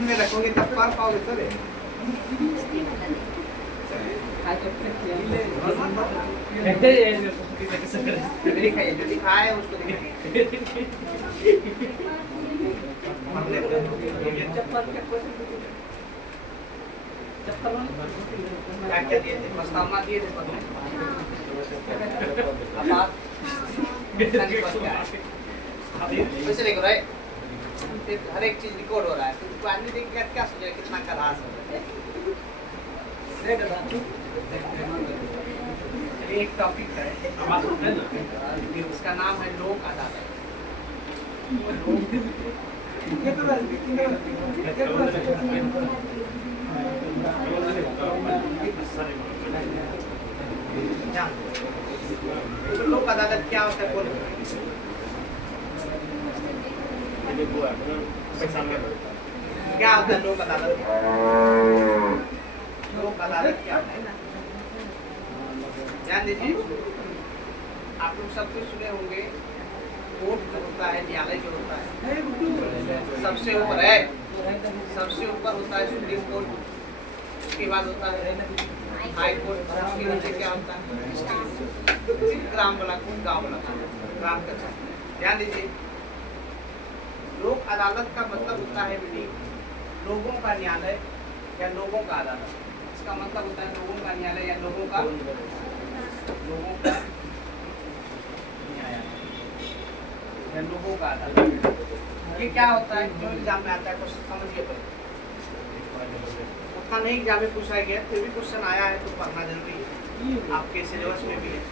में रखोगे तब पढ़ पाओगे सर। दिखाए उसको क्या क्या दिए थे? प्रस्तावना दिए थे पढ़ने। वैसे देखो राइट, हर एक चीज रिकॉर्ड हो रहा है, तो आदमी देख कर क्या सोचेगा कितना खलास हो रहा है। एक टॉपिक है, इसका नाम है लोक अदालत। तो लोक अदालत क्या होता है बोलो? क्या होता है लोक अदालत? लोक अदालत क्या होता है? ध्यान दीजिए, आप लोग सब कुछ सुने होंगे, कोर्ट जो होता है, न्यायालय जो होता है, सबसे ऊपर है, सबसे ऊपर होता है सुप्रीम कोर्ट, उसके बाद होता है हाई कोर्ट, उसके नीचे क्या होता है ग्राम वाला कोर्ट, गाँव वाला कोर्ट, ग्राम कचहरी। ध्यान दीजिए, लोक अदालत का मतलब होता है बेटी लोगों का न्यायालय या लोगों का अदालत। इसका मतलब होता है लोगों का न्यायालय या लोगों का न्यायालय या लोगों का अदालत। ये क्या होता है? जो एग्जाम में आता है क्वेश्चन समझिए पहले, उतना नहीं एग्जाम में पूछा गया, फिर भी क्वेश्चन आया है तो पढ़ना जरूरी है, आपके सिलेबस में भी है।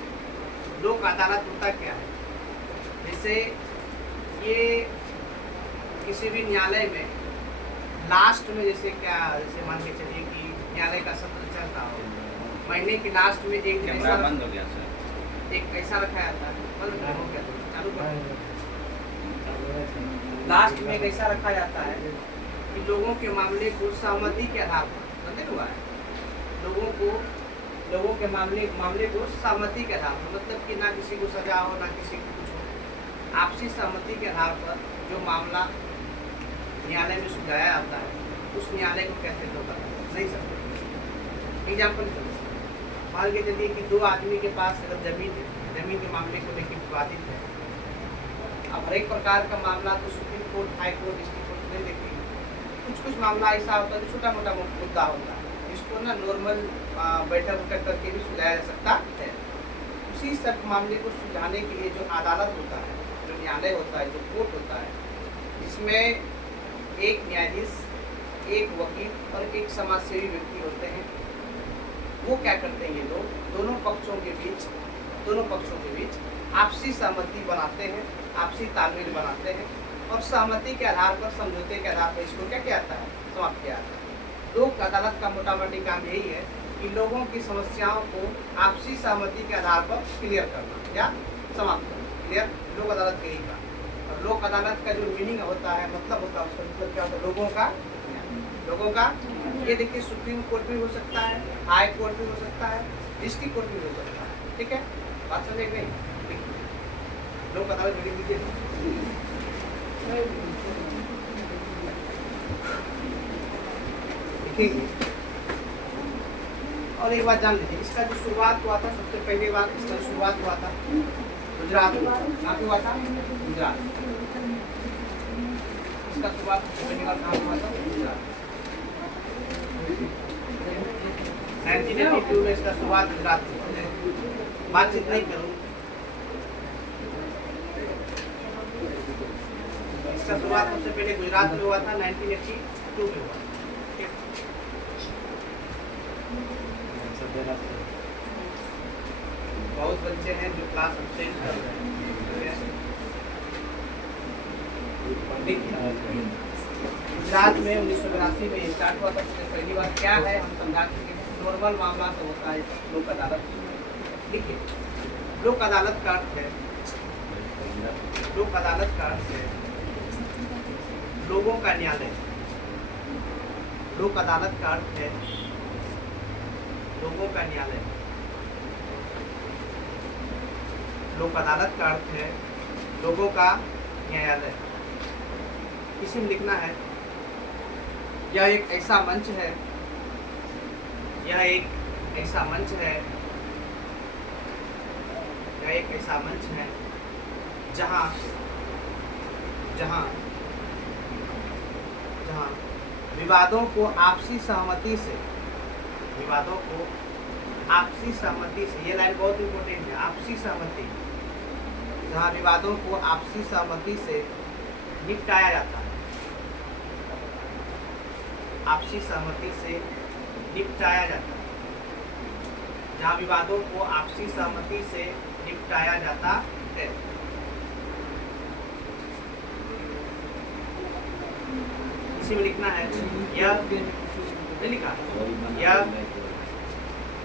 लोक अदालत होता क्या है? जैसे ये किसी भी न्यायालय में लास्ट में जैसे क्या, जैसे मान के चलिए कि न्यायालय का सत्र चल रहा हो, महीने के लास्ट में एक दिन ऐसा बंद हो गया सर, एक ऐसा रखा जाता है, बंद हो गया, चालू कर, लास्ट में एक ऐसा रखा जाता है कि लोगों के मामले को सहमति के आधार पर, समझे हुआ है, लोगों के मामले को सहमति के आधार पर, मतलब कि ना किसी को सजा हो ना किसी को कुछ हो, आपसी सहमति के आधार पर जो मामला न्यायालय में सुलझाया जाता है उस न्यायालय को कैसे लोग नहीं सकते। एग्जाम्पल मान के चलिए कि दो आदमी के पास अगर जमीन है, जमीन के मामले को लेकर विवादित है, अब हर एक प्रकार का मामला तो supreme court, high court, district court नहीं देखती, कुछ मामला ऐसा होता है जो छोटा मोटा मुद्दा होता है, इसको ना नॉर्मल बैठक उठक करके भी सुलझाया जा सकता है। उसी सब मामले को सुलझाने के लिए जो अदालत होता है, जो न्यायालय होता है, जो कोर्ट होता है, जिसमें एक न्यायाधीश, एक वकील और एक समाजसेवी व्यक्ति होते हैं, वो क्या करते हैं, ये लोग दोनों पक्षों के बीच आपसी सहमति बनाते हैं, आपसी तालमेल बनाते हैं और सहमति के आधार पर, समझौते के आधार पर इसको क्या किया जाता है, समाप्त किया जाता है। लोक अदालत का मोटा मोटी काम यही है कि लोगों की समस्याओं को आपसी सहमति के आधार पर क्लियर करना या समाप्त करना। क्लियर, लोक अदालत का यही काम। और लोक अदालत का जो मीनिंग होता है, मतलब होता है, उसका मतलब क्या होता है, लोगों का ये देखिए, सुप्रीम कोर्ट भी हो सकता है, हाई कोर्ट भी हो सकता है, डिस्ट्रिक्ट कोर्ट भी हो सकता है। ठीक है, बात समझे नहीं? लोक अदालत लिख दीजिए। और एक बात जान लीजिए, इसका जो शुरुआत हुआ था, सबसे पहली बार इसका शुरुआत हुआ था गुजरात में। कहाँ हुआ था? गुजरात। इसका शुरुआत सबसे पहली बार कहाँ हुआ था? गुजरात। 1982 में इसका शुरुआत गुजरात में। बातचीत नहीं करूँ, इसका शुरुआत सबसे पहले गुजरात में हुआ था, 1982 में हुआ। बहुत बच्चे हैं जो क्लास अब्सेंट कर रहे हैं। गुजरात में 1982 में स्टार्ट हुआ था। पहली बार क्या है हम समझा चुके हैं, नॉर्मल मामला तो होता है लोक अदालत। देखिए, लोक अदालत का अर्थ है, लोक अदालत का अर्थ है लोगों का न्यायालय। लोक अदालत का अर्थ है लोगों का न्यायालय। लोक अदालत का अर्थ है लोगों का न्यायालय। इसी में लिखना है यह एक ऐसा मंच है, यह एक ऐसा मंच है, यह एक ऐसा मंच है जहाँ जहाँ जहाँ विवादों को आपसी सहमति से, विवादों को आपसी सहमति से, ये लाइन बहुत इंपॉर्टेंट है, आपसी सहमति, जहाँ विवादों को आपसी सहमति से निपटाया जाता है, आपसी सहमति से निपटाया जाता है, जहाँ विवादों को आपसी सहमति से निपटाया जाता है। इसी में लिखना है, यह लिखा, यह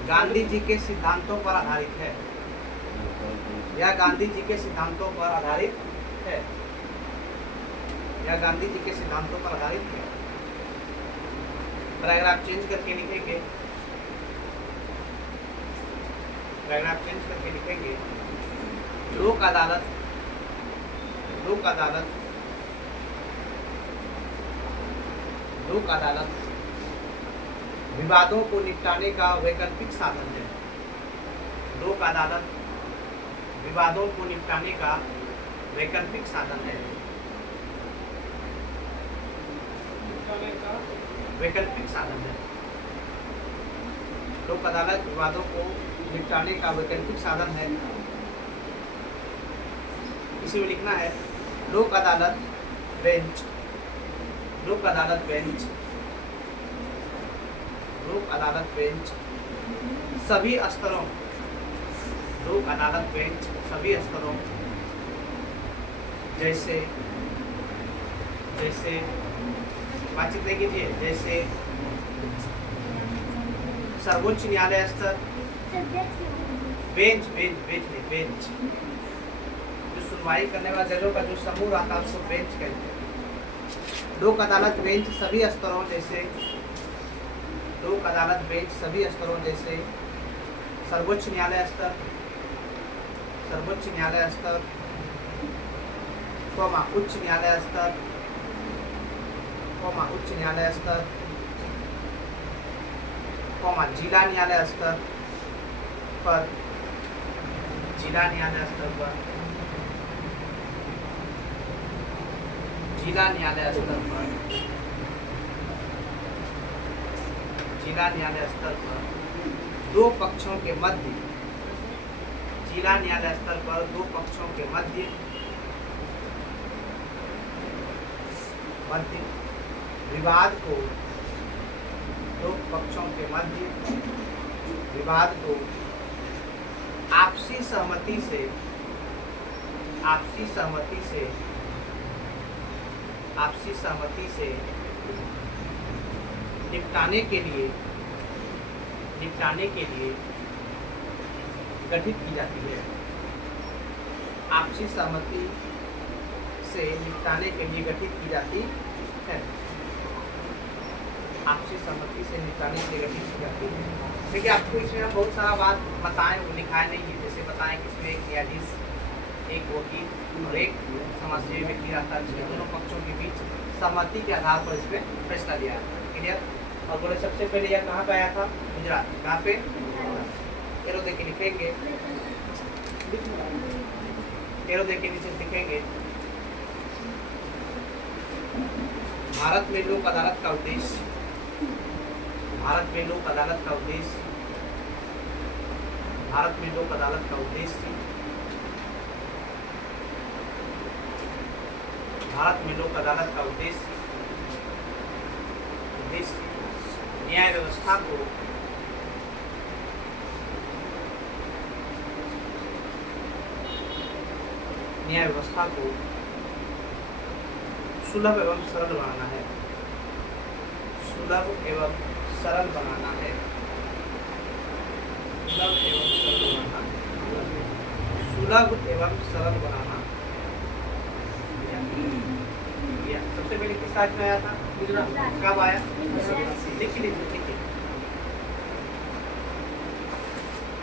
गांधी जी के सिद्धांतों पर आधारित है, यह गांधी जी के सिद्धांतों पर आधारित है, यह गांधी जी के सिद्धांतों पर आधारित है। पैराग्राफ चेंज करके लिखेंगे, पैराग्राफ चेंज करके लिखेंगे, लोक अदालत, लोक अदालत, लोक अदालत विवादों को निपटाने का वैकल्पिक साधन है। लोक अदालत विवादों को निपटाने का वैकल्पिक साधन है, वैकल्पिक साधन है। लोक अदालत विवादों को निपटाने का वैकल्पिक साधन है। इसी में लिखना है, लोक अदालत बेंच, लोक अदालत बेंच, लोक अदालत बेंच सभी स्तरों, लोक अदालत बेंच सभी स्तरों, जैसे जैसे बातचीत नहीं कीजिए, जैसे सर्वोच्च न्यायालय स्तर, बेंच बेंच बेंच नहीं बेंच, जो सुनवाई करने वाले जजों का जो समूह रहता है उसको बेंच कहते हैं। लोक अदालत बेंच सभी स्तरों, जैसे लोक अदालत बेंच सभी स्तरों, जैसे सर्वोच्च न्यायालय स्तर, सर्वोच्च न्यायालय स्तर, उच्च न्यायालय स्तर, उच्च न्यायालय स्तर, जिला न्यायालय स्तर पर, जिला न्यायालय स्तर पर, जिला न्यायालय स्तर पर, जिला न्यायालय स्तर पर दो पक्षों के मध्य, जिला न्यायालय स्तर पर दो पक्षों के मध्य विवाद को, दो पक्षों के मध्य विवाद को आपसी सहमति से, आपसी सहमति से, आपसी सहमति से निपटाने के लिए, निपटाने के लिए गठित की जाती है। आपसी सहमति से निपटाने के लिए गठित की जाती है, आपसी सहमति से निपटाने के लिए गठित की जाती है। देखिए आपको इसमें बहुत सारा बात बताएं, वो लिखाए नहीं है, जैसे बताएं कि इसमें एक न्यायाधीश, एक वकील और एक समाजसेवी व्यक्ति रहता है, जिसमें दोनों पक्षों के बीच सहमति के आधार पर इस पर फैसला लिया है। क्लियर? और बोले सबसे पहले यह कहाँ पे आया था? गुजरात। कहाँ पे? एरो देख के लिखेंगे, एरो देख के नीचे लिखेंगे, भारत में लोक अदालत का उद्देश्य, भारत में लोक अदालत का उद्देश्य, भारत में लोक अदालत का उद्देश्य, भारत में लोक अदालत का उद्देश्य न्याय व्यवस्था को सुलभ एवं सरल बनाना है, सुलभ एवं सरल बनाना है, सुलभ एवं सरल बनाना, सुलभ एवं सरल बनाना। सबसे पहले किस राज्य में आया था? गुजरात। कब आया? लिखिए लिखिए।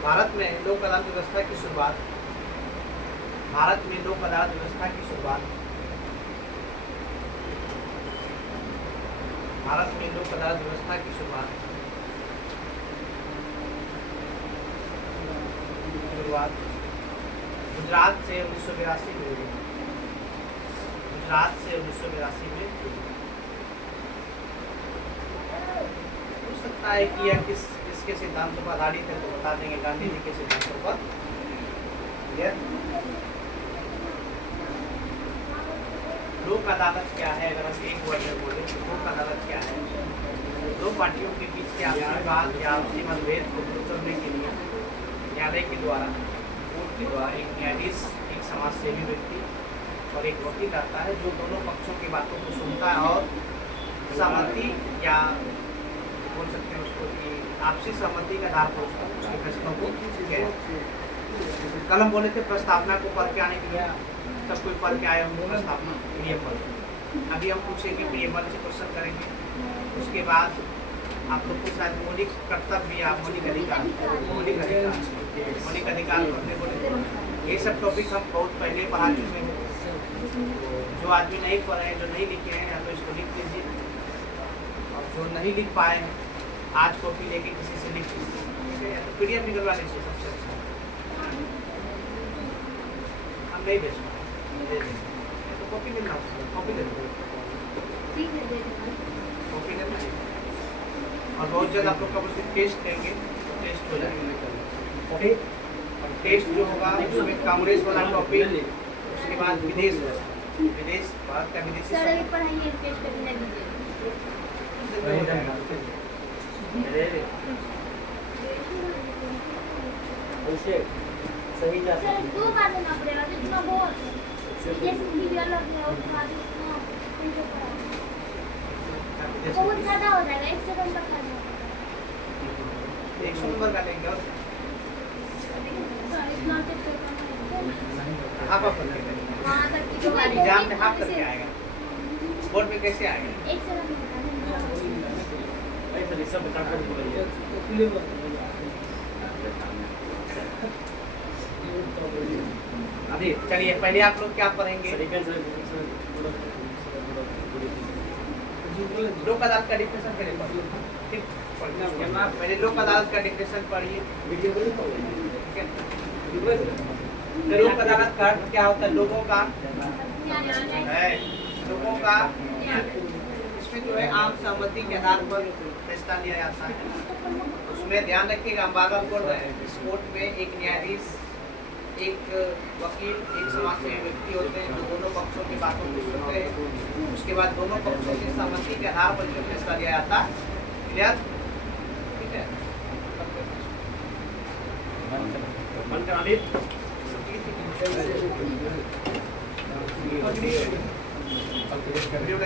भारत में लोक अदालत व्यवस्था की शुरुआत, भारत में लोक अदालत व्यवस्था की शुरुआत भारत में लोक अदालत व्यवस्था की शुरुआत गुजरात से 1982 में हुई। गुजरात से 1982 में हुई। हो सकता है कि यह किसके सिद्धांतों पर आधारित है, तो बता देंगे गांधी जी के सिद्धांतों पर। लोक अदालत क्या है, अगर हम एक वर्ड में बोले तो लोक अदालत क्या है? दो पार्टियों के बीच के आपसी विवाद या आपसी मतभेद को दूर करने के लिए न्यायालय के द्वारा, कोर्ट के द्वारा एक न्यायाधीश, एक समाज सेवी व्यक्ति और एक वकील आता है, जो दोनों पक्षों की बातों को सुनता है और सहमति या बोल सकते हैं उसको कि आपसी सहमति के आधार पर उसके फैसलों को कल हम बोले थे प्रस्तावना को पढ़ के आने के लिए, सब कोई पढ़ के आए होंगे प्रस्तावना प्रियम्बल। अभी हम पूछेंगे प्रियम्बल से क्वेश्चन करेंगे, उसके बाद आप लोग के साथ मौलिक कर्तव्य या मौलिक अधिकार पढ़ने बोले। ये सब टॉपिक हम बहुत पहले पढ़ा चुके हैं। जो आदमी नहीं पढ़े हैं, जो नहीं लिखे हैं, या तो इसको लिख लीजिए, और जो नहीं लिख पाए हैं आज कॉपी लेके किसी से लिख लीजिए, ठीक है? या तो पीडीएफ निकलवा लीजिए, सबसे अच्छा। हम नहीं भेज पाए तो कॉपी लेना, कॉपी ले लो, कॉपी लेना है। और बहुत जल्द आप लोग का उसमें टेस्ट लेंगे तो टेस्ट हो जाएगा, ओके? और टेस्ट जो होगा उसमें कांग्रेस वाला टॉपिक, उसके बाद विदेश भारत का विदेशी सही जा सकती है। 2 बार देना पड़ेगा, जितना बहुत जैसे वीडियो अलग है और बाद इतना बहुत ज़्यादा हो जाएगा, 1 सेकंड तक करना पड़ेगा। 100 नंबर का लेंगे और इतना तो हाफ ऑफ करके करेंगे। हाँ तक की जो एग्जाम में हाफ करके आएगा, बोर्ड में कैसे आएगा? 1 सेकंड सब अभी चलिए पहले आप लोग क्या पढ़ेंगे? लोक अदालत का डिफिनेशन पहले पढ़िए, ठीक? पहले लोक अदालत का डिफिनेशन पढ़िए, ठीक है? लोक अदालत का अर्थ क्या होता है? लोगों का है, लोगों का इसमें जो है आम सहमति के आधार पर फैसला लिया जाता है। उसमें ध्यान रखिएगा, हम बार बार बोल रहे हैं, इस कोर्ट में एक न्यायाधीश, एक वकील, एक समाज सेवी व्यक्ति होते हैं, जो दोनों पक्षों की बातों को सुनते हैं। उसके बाद दोनों पक्षों की सहमति के आधार पर जो फैसला लिया जाता है, क्लियर? ठीक है? वीडियो